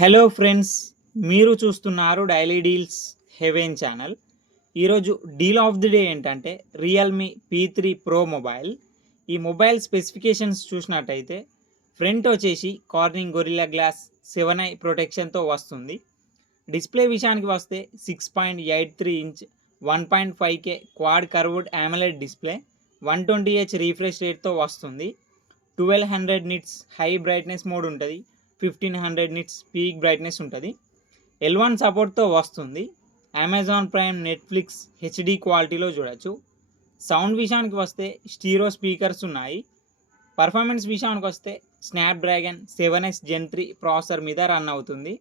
Hello friends, మీరు చూస్తున్నారు daily deals heaven channel. ఈరోజు డీల్ ఆఫ్ ది డే ఏంటంటే రియల్మీ P3 Pro మొబైల్. ఈ మొబైల్ స్పెసిఫికేషన్స్ చూసినట్టయితే ఫ్రంట్ వచ్చేసి కార్నింగ్ గొరిల్లా గ్లాస్ 7i ప్రొటెక్షన్తో వస్తుంది. డిస్ప్లే విషయానికి వస్తే 6.83 inch 1.5K quad curved AMOLED display 120Hz refresh రేట్తో వస్తుంది. 1200 నిట్స్ హై బ్రైట్నెస్ మోడ్ ఉంటుంది, 1500 నిట్స్ పీక్ బ్రైట్నెస్ ఉంటుంది. L1 సపోర్ట్తో వస్తుంది. అమెజాన్ ప్రైమ్, నెట్ఫ్లిక్స్ హెచ్డి క్వాలిటీలో చూడొచ్చు. సౌండ్ విషయానికి వస్తే స్టీరో స్పీకర్స్ ఉన్నాయి. పర్ఫార్మెన్స్ విషయానికి వస్తే స్నాప్డ్రాగన్ 7S Gen 3 ప్రాసెసర్ మీద రన్ అవుతుంది.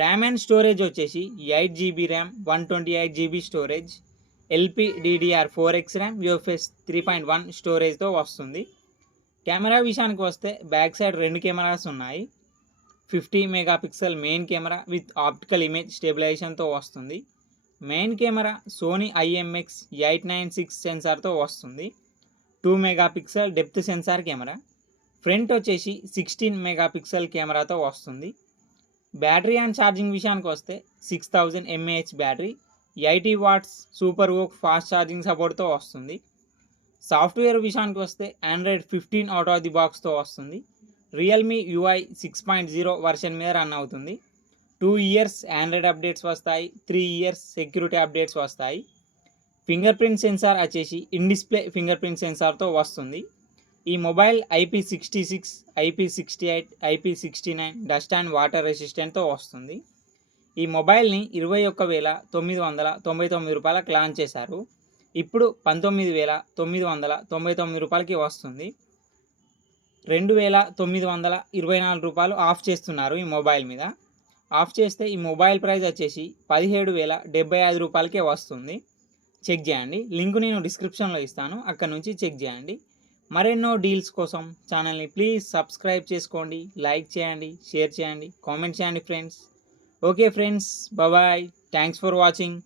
ర్యామ్ అండ్ స్టోరేజ్ వచ్చేసి 8GB RAM, 128GB storage, LPDDR4X RAM, UFS 3.1 స్టోరేజ్తో వస్తుంది. కెమెరా విషయానికి వస్తే బ్యాక్ సైడ్ 2 కెమెరాస్ ఉన్నాయి. 50 megapixel main camera with optical image స్టెబిలైజేషన్తో వస్తుంది. మెయిన్ కెమెరా సోనీ IMX896 సెన్సార్తో వస్తుంది. 2 megapixel depth sensor camera. Front వచ్చేసి 16 మెగాపిక్సెల్ కెమెరాతో వస్తుంది. బ్యాటరీ అండ్ ఛార్జింగ్ విషయానికి వస్తే 6000 mAh battery, 80 watts super VOOC fast charging సపోర్ట్తో వస్తుంది. సాఫ్ట్వేర్ విషయానికి వస్తే Android 15 అవుట్ ఆఫ్ ది బాక్స్తో వస్తుంది. రియల్మీ UI 6.0 వర్షన్ మీద రన్ అవుతుంది. 2 ఇయర్స్ ఆండ్రాయిడ్ అప్డేట్స్ వస్తాయి, 3 ఇయర్స్ సెక్యూరిటీ అప్డేట్స్ వస్తాయి. ఫింగర్ ప్రింట్ సెన్సార్ వచ్చేసి ఇన్ డిస్ప్లే ఫింగర్ ప్రింట్ సెన్సార్తో వస్తుంది. ఈ mobile IP66, IP68, IP69 dust and water రెసిస్టెంట్తో వస్తుంది. ఈ మొబైల్ని 21,999 రూపాయలకు లాంచ్ చేశారు. ఇప్పుడు 19,999 రూపాయలకి వస్తుంది. 2,924 రూపాయలు ఆఫ్ చేస్తున్నారు ఈ మొబైల్ మీద. ఆఫ్ చేస్తే ఈ మొబైల్ ప్రైస్ వచ్చేసి 17,075 రూపాయలకే వస్తుంది. చెక్ చేయండి, లింక్ నేను డిస్క్రిప్షన్లో ఇస్తాను, అక్కడ నుంచి చెక్ చేయండి. మరెన్నో డీల్స్ కోసం ఛానల్ని ప్లీజ్ సబ్స్క్రైబ్ చేసుకోండి, లైక్ చేయండి, షేర్ చేయండి, కామెంట్ చేయండి friends. Okay friends, bye, thanks for watching.